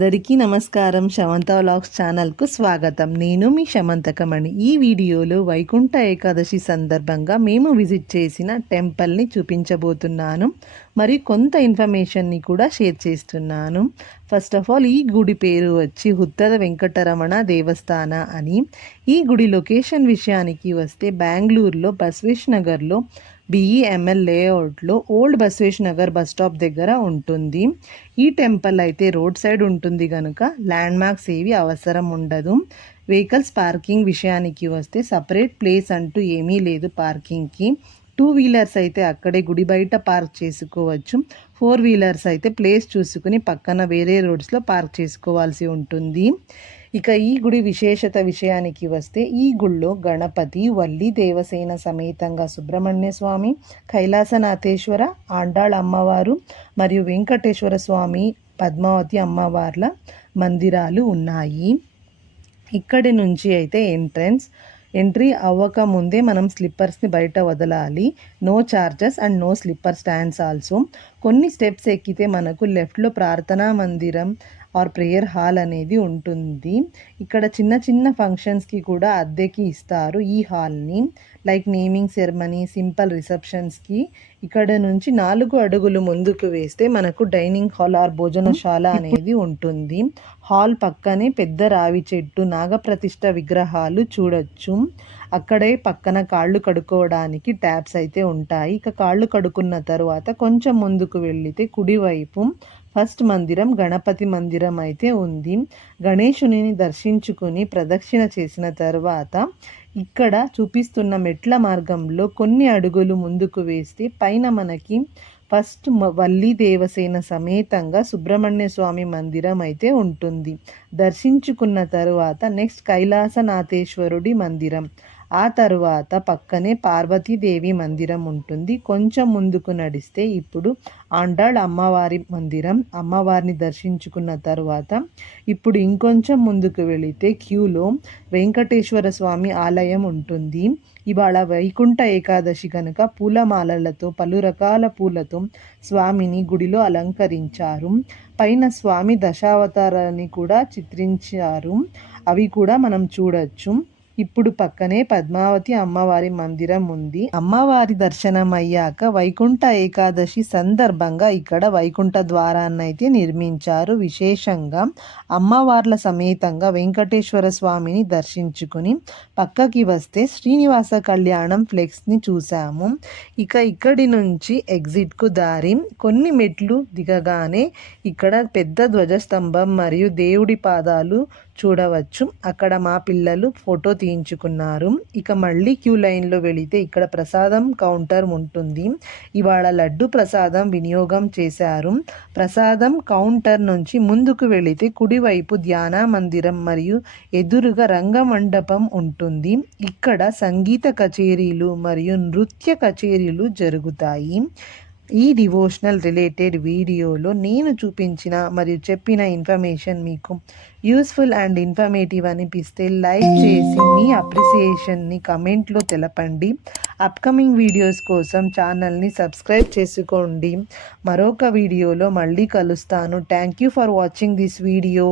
అందరికీ నమస్కారం. శమంత వ్లాగ్స్ ఛానల్కు స్వాగతం. నేను మీ శమంతకమణి. ఈ వీడియోలో వైకుంఠ ఏకాదశి సందర్భంగా మేము విజిట్ చేసిన టెంపుల్ని చూపించబోతున్నాను. మరి కొంత ఇన్ఫర్మేషన్ని కూడా షేర్ చేస్తున్నాను. ఫస్ట్ ఆఫ్ ఆల్, ఈ గుడి పేరు వచ్చి ఉత్తర వెంకటరమణ దేవస్థాన అని. ఈ గుడి లొకేషన్ విషయానికి వస్తే బెంగళూరులో బసవేష్ నగర్లో బిఈఎంఎల్ లేఅవుట్లో ఓల్డ్ బసవేష్ నగర్ బస్ స్టాప్ దగ్గర ఉంటుంది. ఈ టెంపుల్ అయితే రోడ్ సైడ్ ఉంటుంది కనుక ల్యాండ్ మార్క్స్ ఏవి అవసరం ఉండదు. వెహికల్స్ పార్కింగ్ విషయానికి వస్తే సపరేట్ ప్లేస్ అంటూ ఏమీ లేదు పార్కింగ్కి. 2 వీలర్స్ అయితే అక్కడే గుడి బయట పార్క్ చేసుకోవచ్చు. 4 వీలర్స్ అయితే ప్లేస్ చూసుకుని పక్కన వేరే రోడ్స్లో పార్క్ చేసుకోవాల్సి ఉంటుంది. ఇక ఈ గుడి విశేషత విషయానికి వస్తే ఈ గుళ్ళో గణపతి, వల్లి దేవసేన సమేతంగా సుబ్రహ్మణ్య స్వామి, కైలాసనాథేశ్వర, ఆండాళ్ అమ్మవారు మరియు వెంకటేశ్వర స్వామి, పద్మావతి అమ్మవార్ల మందిరాలు ఉన్నాయి. ఇక్కడి నుంచి అయితే ఎంట్రీ అవ్వక ముందే మనం స్లిప్పర్స్ని బయట వదలాలి. No charges and no slipper stands also. కొన్ని స్టెప్స్ ఎక్కితే మనకు లెఫ్ట్లో ప్రార్థనా మందిరం ఆర్ ప్రేయర్ హాల్ అనేది ఉంటుంది. ఇక్కడ చిన్న చిన్న ఫంక్షన్స్కి కూడా అద్దెకి ఇస్తారు ఈ హాల్ని. లైక్ నేమింగ్ సెరమనీ, సింపుల్ రిసెప్షన్స్కి. ఇక్కడ నుంచి 4 అడుగులు ముందుకు వేస్తే మనకు డైనింగ్ హాల్ ఆర్ భోజనశాల అనేది ఉంటుంది. హాల్ పక్కనే పెద్ద రావి చెట్టు, నాగప్రతిష్ఠ విగ్రహాలు చూడొచ్చు. అక్కడే పక్కన కాళ్ళు కడుక్కోవడానికి ట్యాప్స్ అయితే ఉంటాయి. ఇక కాళ్ళు కడుక్కున్న తర్వాత కొంచెం ముందుకు వెళ్ళితే కుడివైపు ఫస్ట్ మందిరం గణపతి మందిరం అయితే ఉంది. గణేశుని దర్శించుకుని ప్రదక్షిణ చేసిన తర్వాత ఇక్కడ చూపిస్తున్న మెట్ల మార్గంలో కొన్ని అడుగులు ముందుకు వేస్తే పైన మనకి ఫస్ట్ వల్లి దేవసేన సమేతంగా సుబ్రహ్మణ్య స్వామి మందిరం అయితే ఉంటుంది. దర్శించుకున్న తరువాత నెక్స్ట్ కైలాసనాథేశ్వరుడి మందిరం, ఆ తరువాత పక్కనే పార్వతీదేవి మందిరం ఉంటుంది. కొంచెం ముందుకు నడిస్తే ఇప్పుడు ఆండాళ్ అమ్మవారి మందిరం, అమ్మవారిని దర్శించుకున్న తర్వాత ఇప్పుడు ఇంకొంచెం ముందుకు వెళితే క్యూలో వెంకటేశ్వర స్వామి ఆలయం ఉంటుంది. ఇవాళ వైకుంఠ ఏకాదశి కనుక పూలమాలలతో, పలు రకాల పూలతో స్వామిని గుడిలో అలంకరించారు. పైన స్వామి దశావతారాన్ని కూడా చిత్రించారు. అవి కూడా మనం చూడొచ్చు. ఇప్పుడు పక్కనే పద్మావతి అమ్మవారి మందిరం ఉంది. అమ్మవారి దర్శనం అయ్యాక వైకుంఠ ఏకాదశి సందర్భంగా ఇక్కడ వైకుంఠ ద్వారాన్ని అయితే నిర్మించారు. విశేషంగా అమ్మవార్ల సమేతంగా వెంకటేశ్వర స్వామిని దర్శించుకుని పక్కకి వస్తే శ్రీనివాస కళ్యాణం ఫ్లెక్స్ని చూసాము. ఇక ఇక్కడి నుంచి ఎగ్జిట్కు దారి. కొన్ని మెట్లు దిగగానే ఇక్కడ పెద్ద ధ్వజస్తంభం మరియు దేవుడి పాదాలు చూడవచ్చు. అక్కడ మా పిల్లలు ఫోటో తీయించుకున్నారు. ఇక మళ్ళీ క్యూ లైన్లో వెళితే ఇక్కడ ప్రసాదం కౌంటర్ ఉంటుంది. ఇవాళ లడ్డు ప్రసాదం వినియోగం చేశారు. ప్రసాదం కౌంటర్ నుంచి ముందుకు వెళితే కుడివైపు ధ్యాన మందిరం మరియు ఎదురుగా రంగమండపం ఉంటుంది. ఇక్కడ సంగీత కచేరీలు మరియు నృత్య కచేరీలు జరుగుతాయి. ఈ డివోషనల్ రిలేటెడ్ వీడియోలో నేను చూపించిన మరియు చెప్పిన ఇన్ఫర్మేషన్ మీకు యూస్ఫుల్ అండ్ ఇన్ఫర్మేటివ్ అనిపిస్తే లైక్ చేసి మీ అప్రిసియేషన్ని కమెంట్లో తెలపండి. అప్కమింగ్ వీడియోస్ కోసం ఛానల్ని సబ్స్క్రైబ్ చేసుకోండి. మరొక వీడియోలో మళ్ళీ కలుస్తాను. Thank you for watching this video.